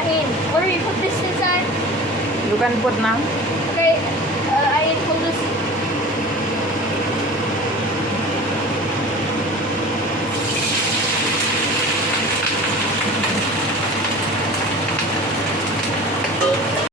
Ahin. Where you put this inside? You can put now. Okay, Ahin, pull this